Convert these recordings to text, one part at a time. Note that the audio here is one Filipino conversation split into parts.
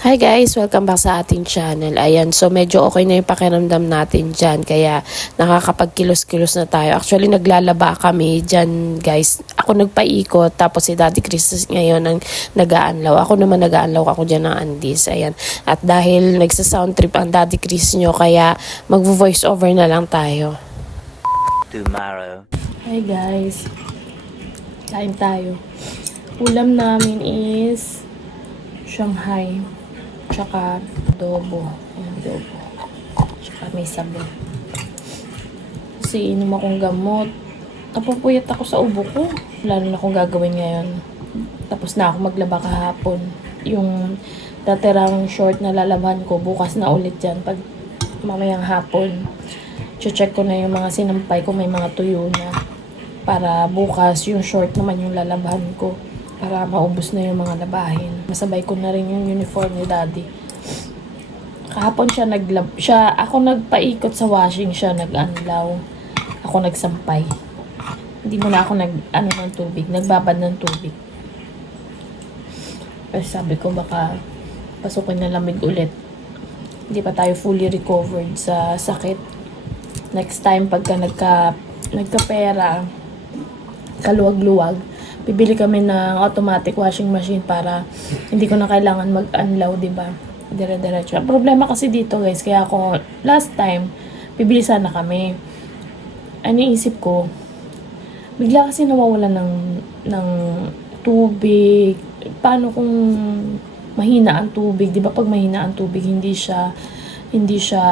Hi guys! Welcome back sa ating channel. Ayan, so medyo okay na yung pakiramdam natin dyan. Kaya nakakapagkilos-kilos na tayo. Actually, naglalaba kami dyan guys. Ako nagpaikot, tapos si Daddy Chris ngayon ang nag-aanlaw. Ako naman nag-aanlaw ako dyan ng Andes. Ayan. At dahil nagsa-sound trip ang Daddy Chris nyo, kaya mag-voice over na lang tayo. tomorrow. Hi guys! Kain tayo. Ulam namin is Shanghai. Tsaka adobo. Adobo. Tsaka may sabon. Kasi inom akong gamot. Napupuyat ako sa ubo ko. Wala na akong gagawin ngayon. Tapos na ako maglaba kahapon. Yung datirang short na lalaban ko, bukas na ulit yan. Pag mamayang hapon, check ko na yung mga sinampay ko, may mga tuyo na. Para bukas, yung short naman yung lalabahan ko. Para maubos na yung mga labahin. Masabay ko na rin yung uniform ni daddy. Kahapon siya naglab... Siya, ako nagpaikot sa washing, siya nag-anlaw. Ako nagsampay. Hindi mo na ako nag, ano ng tubig, nagbabad ng tubig. Kasi sabi ko baka pasukin na lamig ulit. Hindi pa tayo fully recovered sa sakit. Next time pagka nagka nagkapera, kaluwag-luwag, bibili kami ng automatic washing machine para hindi ko na kailangan mag-unlaw, di ba? Dire-diretso. Problema kasi dito, guys, kaya ako last time bibili sana kami. Ano isip ko, bigla kasi nawawala ng ng tubig. Paano kung mahina ang tubig, 'di ba? Pag mahina ang tubig, hindi siya hindi siya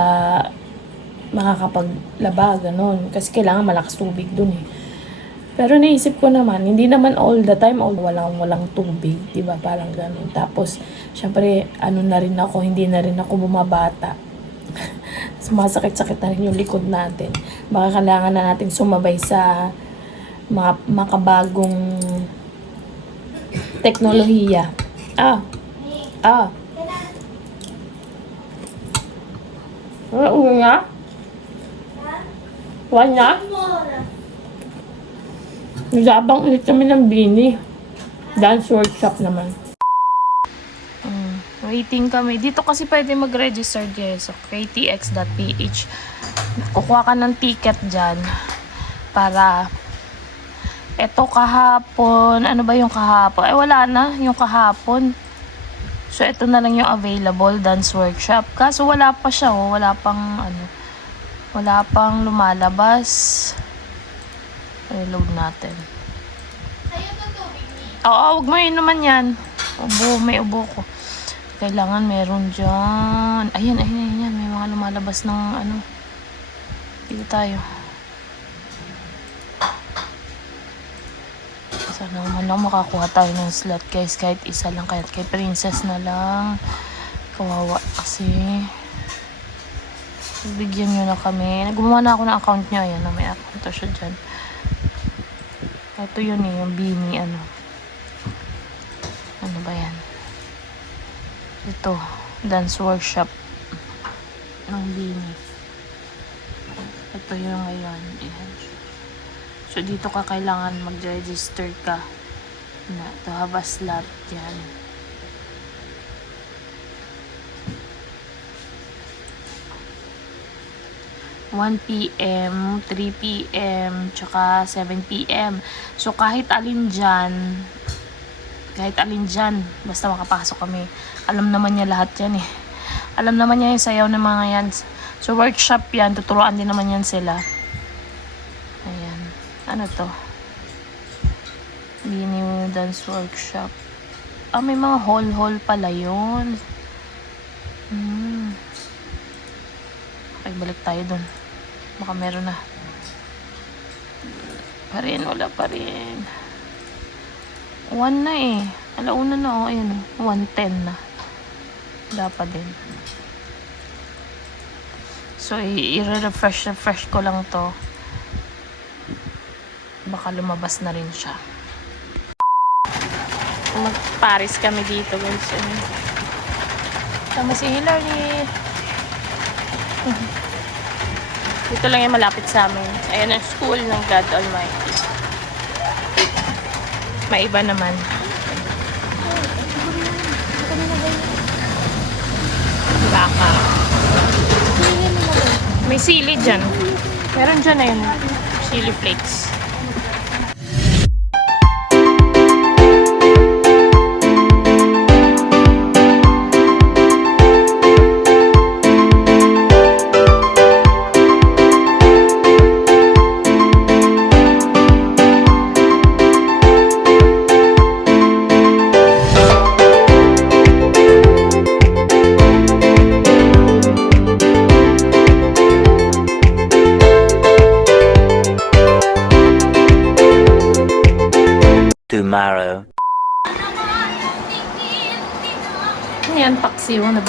makakapaglaba ganun kasi kailangan malakas tubig dun eh. Pero naisip ko naman, hindi naman all the time all walang walang tubig, 'di ba? Parang ganun. Tapos syempre ano na rin ako, hindi na rin ako bumabata. Sumasakit-sakit na rin yung likod natin. Baka kailangan na natin sumabay sa mga makabagong teknolohiya. Ah. Ah. Ano nga? Wala na? Nagsabang ulit kami ng bini. Dance workshop naman. Mm, waiting kami. Dito kasi pwede mag-register. So, ktx.ph. Kukuha ka ng ticket dyan. Para eto kahapon, ano ba yung kahapon? Ay wala na, yung kahapon. So ito na lang yung available dance workshop. Kaso wala pa siya, oh. wala pang ano, wala pang lumalabas. Reload natin. Oo, wag mo yun naman yan. Ubo, may ubo ko. Kailangan meron dyan. Ayan, ayan, ayan, ayan. May mga lumalabas ng ano. Dito tayo. Sana naman lang makakuha tayo ng slot guys. Kahit isa lang. Kahit kay princess na lang. Kawawa kasi. Bigyan nyo na kami. Gumawa na ako ng account nyo. Ayan na may account to siya dyan. Ito yun eh. Yung Bini ano. Ano ba yan? Ito. Dance workshop. Ng Bini. Ito yung ngayon. Ayan. So, dito ka kailangan mag-register ka na to have a slot dyan. One p.m., 3 p.m., tsaka 7 p.m. So, kahit alin dyan, kahit alin dyan, basta makapasok kami. Alam naman niya lahat yan eh. Alam naman niya yung sayaw ng mga yan. So, workshop yan. Tuturuan din naman yan sila. Ayan. Ano to? Bini dance workshop. Ah, may mga hall-hall pala yun. Hmm. Okay, balik tayo dun. Baka meron na. Pa rin, wala pa rin. One na eh. Alauna na oh, ayun. 110 na. Wala pa din. So, i-refresh, refresh ko lang to. Baka lumabas na rin siya. Mag-Paris kami dito, guys. Tama si Hillary. Dito lang yung malapit sa amin. Ayan ang school ng God Almighty. Maiba naman. Baka. May sili dyan. Meron dyan na yun. Sili flakes.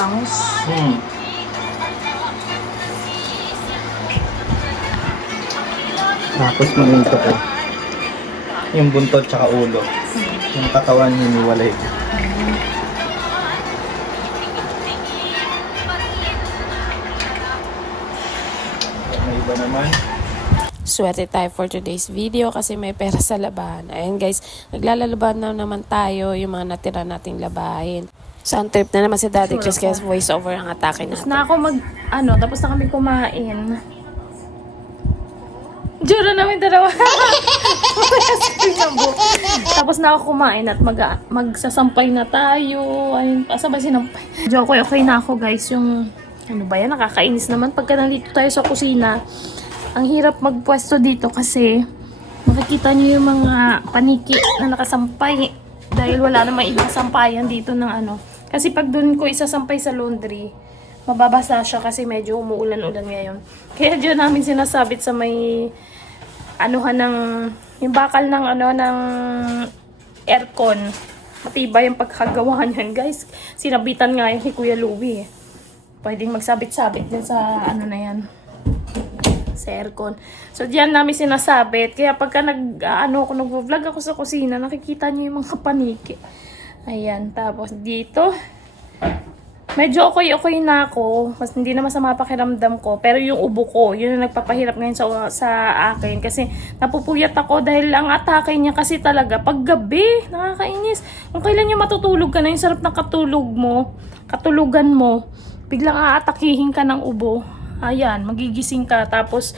Bangus. Hmm. Tapos maminto ko. Yung buntot tsaka ulo. Yung katawan hiniwalay. May iba naman. Swerte tayo for today's video kasi may pera sa labahan. Ayan guys, naglalalaban na naman tayo yung mga natira nating labahin. So, ang trip na naman si Daddy Chris kaya voice over ang atake Tapos natin. na ako mag, ano, tapos na kami kumain. Juro namin dalawa. tapos na ako kumain at mag, magsasampay na tayo. Ayun, asa ba sinampay? Joke, okay, okay na ako guys. Yung, ano ba yan, nakakainis naman pagka nandito tayo sa kusina. Ang hirap magpwesto dito kasi makikita niyo yung mga paniki na nakasampay dahil wala namang ibang sampayan dito ng ano. Kasi pag doon ko isasampay sa laundry, mababasa siya kasi medyo umuulan-ulan ngayon. Kaya diyan namin sinasabit sa may anuhan ng yung bakal ng ano ng aircon. Matibay yung pagkagawa niyan, guys. Sinabitan nga yan kay Kuya Louie. Pwedeng magsabit-sabit din sa ano na yan sa aircon. So, diyan namin sinasabit. Kaya pagka nag, ah, ano, ako nag-vlog ako sa kusina, nakikita niyo yung mga paniki. Ayan. Tapos dito, medyo okay-okay na ako. Mas hindi na masama pakiramdam ko. Pero yung ubo ko, yun ang nagpapahirap ngayon sa, sa akin. Kasi napupuyat ako dahil ang atake niya kasi talaga pag gabi, nakakainis. Kung kailan yung matutulog ka na, yung sarap ng katulog mo, katulugan mo, biglang aatakihin ka ng ubo. Ayan, magigising ka. Tapos,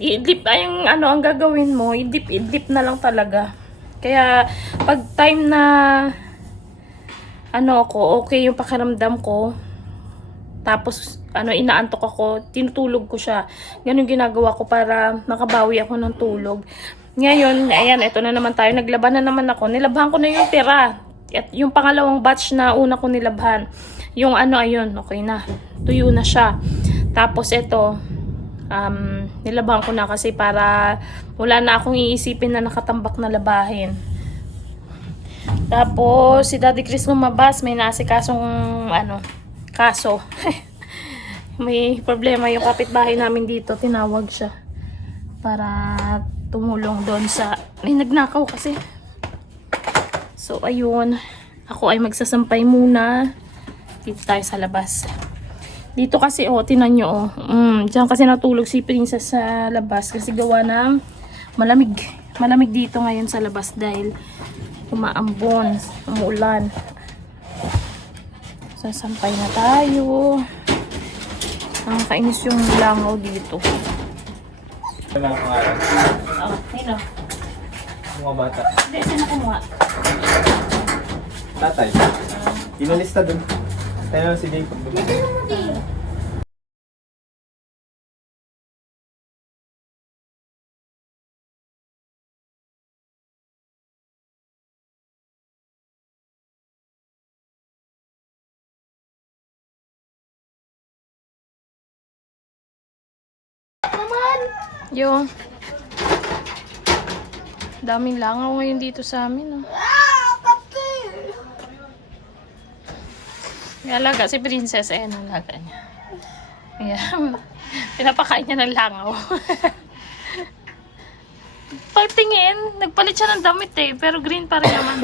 idlip, ay, yung ano, ang gagawin mo, idlip, idlip na lang talaga. Kaya, pag time na, ano ako, okay yung pakiramdam ko, tapos, ano, inaantok ako, tinutulog ko siya. Ganun ginagawa ko para makabawi ako ng tulog. Ngayon, ayan, eto na naman tayo. Naglaban na naman ako. Nilabhan ko na yung tira. At yung pangalawang batch na una ko nilabhan. Yung ano, ayun, okay na. Tuyo na siya. Tapos, ito, um, nilabhan ko na kasi para wala na akong iisipin na nakatambak na labahin. Tapos, si Daddy Chris lumabas, may nasikasong, ano, kaso. may problema yung kapitbahay namin dito, tinawag siya para tumulong doon sa, may nagnakaw kasi. So, ayun, ako ay magsasampay muna. Dito tayo sa labas. Dito kasi, oh, tinan nyo, oh. Mm, diyan kasi natulog si Princess sa labas kasi gawa ng malamig. Malamig dito ngayon sa labas dahil umaambon, umuulan. Sasampay na tayo. Nakakainis yung langaw dito. Wala. Oh, ayun oh. Mga bata. Hindi, sino kumuha? Tatay. Inalista dun. Tayo si Jacob. Yung daming langaw ngayon dito sa amin. Oh. May alaga si Princess. Ayan ang alaga niya. Ayan. Pinapakain niya ng langaw. Pagtingin, nagpalit siya ng damit eh. Pero green pa rin naman.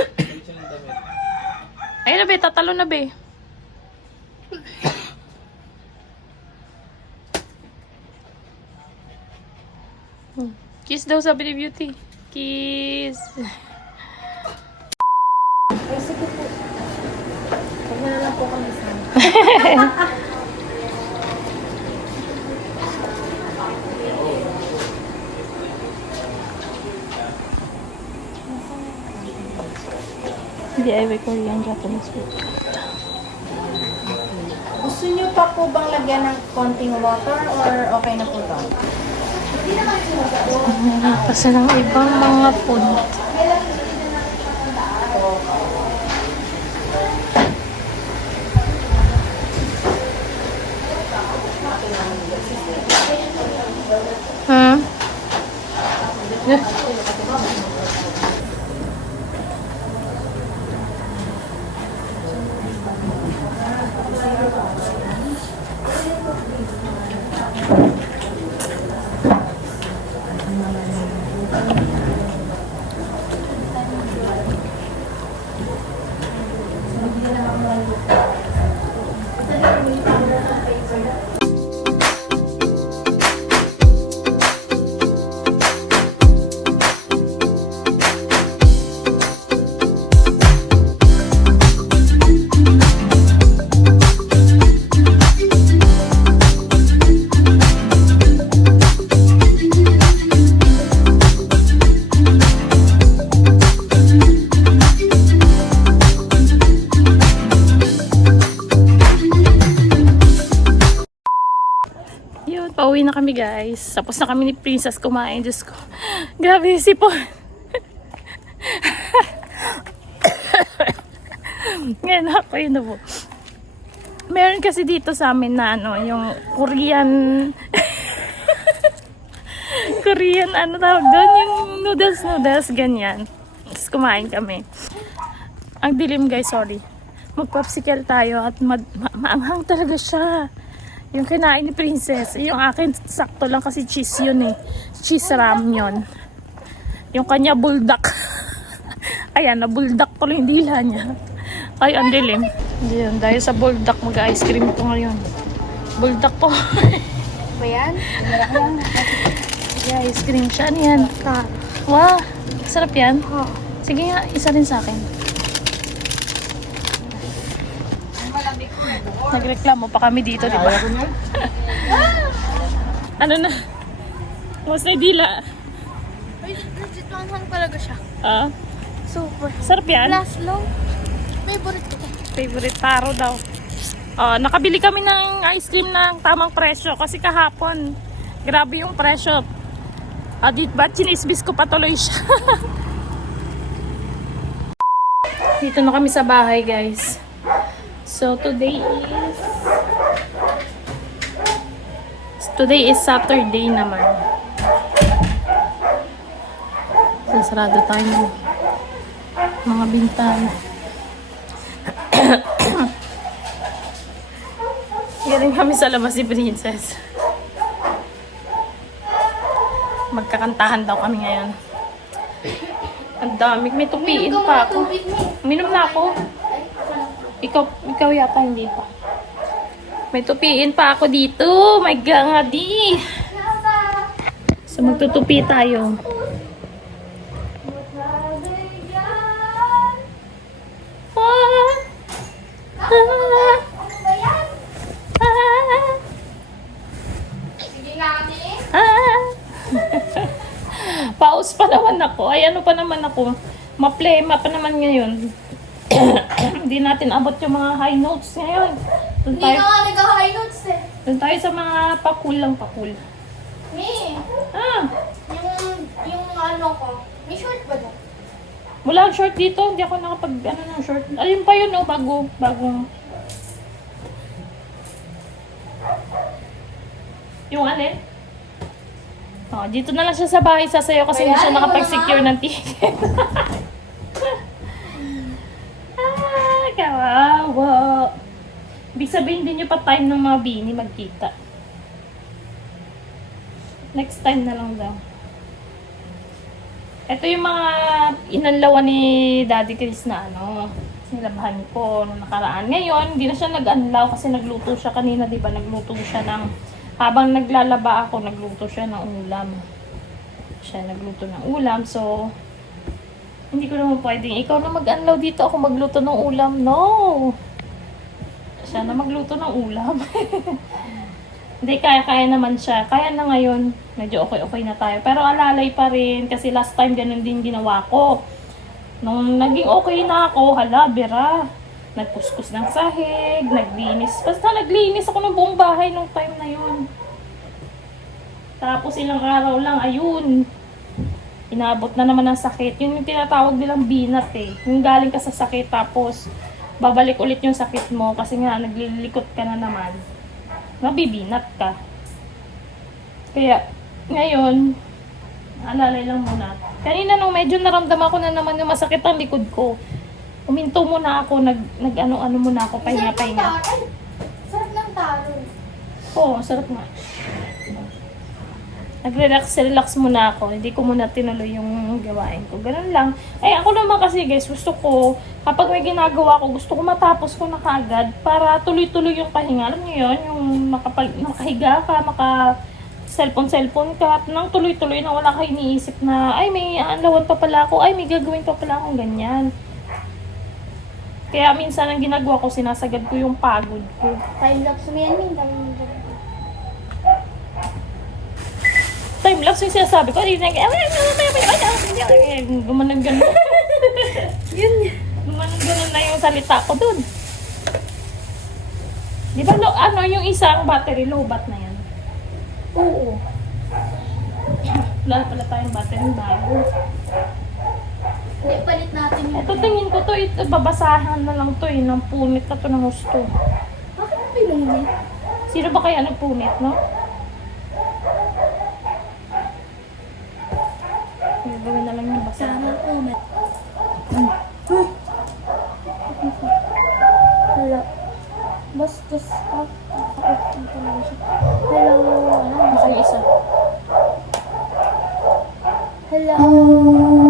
Ayun na be, tatalo na be. Hmm. Kiss daw sabi ni Beauty. Kiss! Ay, sige po. Huwag lang po kami sa DIY Korean Japanese food. Gusto nyo pa po bang lagyan ng konting water or okay na po ito? Kasi ng ibang mga food. Yun, pauwi na kami guys. Tapos na kami ni Princess kumain. Diyos ko. Grabe si po. Ngayon ako yun na po. Meron kasi dito sa amin na ano, yung Korean Korean ano tawag doon, yung noodles noodles, ganyan. Tapos kumain kami. Ang dilim guys, sorry. Magpopsicle tayo at mad- ma- maanghang talaga siya. Yung kinain ni Princess, yung akin sakto lang kasi cheese yun eh. Cheese ramyon. Yung kanya buldak. Ayan, na buldak ko lang yung dila niya. Ay, ang dilim. Diyan, dahil sa buldak mag-ice cream ko ngayon. Buldak po. Ba yan? yeah, ice cream siya. Ano yan? Wow, sarap yan. Sige nga, isa rin sa akin. Nagreklamo pa kami dito, di ba? Ano na? Mas na dila. Wait, legit manghang talaga siya. Ah, Super. sarap yan. Last long. Favorite ko. Favorite taro daw. Ah, nakabili kami ng ice cream ng tamang presyo kasi kahapon, grabe yung presyo. Di ba chinisbis ko patuloy siya. Dito na kami sa bahay, guys. So, today is... Today is Saturday naman. Sasarado tayo ng mga bintana. Galing kami sa labas si Princess. Magkakantahan daw kami ngayon. Ang dami. May tupiin pa ako. Minom na ako. Ikaw, ikaw yata hindi pa. May tupiin pa ako dito. My God, di. So, magtutupi tayo. Ah! Paus pa naman ako. Ay, ano pa naman ako. Maplema pa naman ngayon. Hindi natin abot yung mga high notes ngayon. Doon Hindi tayo, ka nga nag-high notes eh. doon tayo sa mga pakul lang pakul. Me, Ah, yung, yung ano ko, may short ba doon? wala ang short dito. Hindi ako nakapag, ano ng short. Ayun pa yun, oh, bago, bago. Yung alin? Oh, dito na lang siya sa bahay sasayaw kasi hindi siya Ayan, nakapag-secure ng ticket. ah, kawawa. Ibig sabihin din niyo pa time ng mga bini magkita. Next time na lang daw. Ito yung mga inanlawan ni Daddy Chris na ano, nilabahan ko nung nakaraan. Ngayon, hindi na siya nag-anlaw kasi nagluto siya kanina, di ba? Nagluto siya ng, habang naglalaba ako, nagluto siya ng ulam. Siya nagluto ng ulam, so, hindi ko naman pwedeng, ikaw na mag-anlaw dito, ako magluto ng ulam. No! Siya na magluto ng ulam. Hindi, kaya-kaya naman siya. Kaya na ngayon, medyo okay-okay na tayo. Pero alalay pa rin, kasi last time ganun din ginawa ko. Nung naging okay na ako, hala, bira. Nagkuskus ng sahig, naglinis. Basta naglinis ako ng buong bahay nung time na yun. Tapos ilang araw lang, ayun. Inabot na naman ng sakit. Yun yung tinatawag nilang binat eh. Yung galing ka sa sakit tapos babalik ulit yung sakit mo kasi nga naglilikot ka na naman. Mabibinat ka. Kaya, ngayon, alalay lang muna. Kanina nung medyo naramdaman ko na naman yung masakit ang likod ko, uminto muna ako, nag, nag ano-ano muna ako, pahinga-pahinga. Ay, sarap ng taro. Oo, sarap nga. Nag-relax, relax muna ako. Hindi ko muna tinuloy yung gawain ko. Ganun lang. Ay, ako naman kasi guys, gusto ko, kapag may ginagawa ko, gusto ko matapos ko na kaagad para tuloy-tuloy yung pahinga. Alam niyo yun, yung makapag, nakahiga ka, maka cellphone-cellphone ka, at nang tuloy-tuloy na wala ka iniisip na, ay, may aanlawan pa pala ako, ay, may gagawin pa pala akong ganyan. Kaya minsan ang ginagawa ko, sinasagad ko yung pagod ko. Time lapse mo yan, Min. Dami mo dami. Time lapse yung sinasabi ko. Hindi na, gumanang ganun. Yun. Gumanang ganun na yung salita ko dun. Di ba, lo, ano, yung isang battery, low bat na yan? Oo. Wala pala tayong battery bago. Hindi, palit natin yun. Ito, tingin ko to, ito, babasahan na lang to eh, ng punit na to ng gusto. Bakit mo pinunit? Sino ba kaya nagpunit, no? Gagawin na lang yung basahan. Sana po, mat. Hala. Bastos ka. Nakakot ko talaga siya. Hello. Ano? Yung isa. Hello. Hello.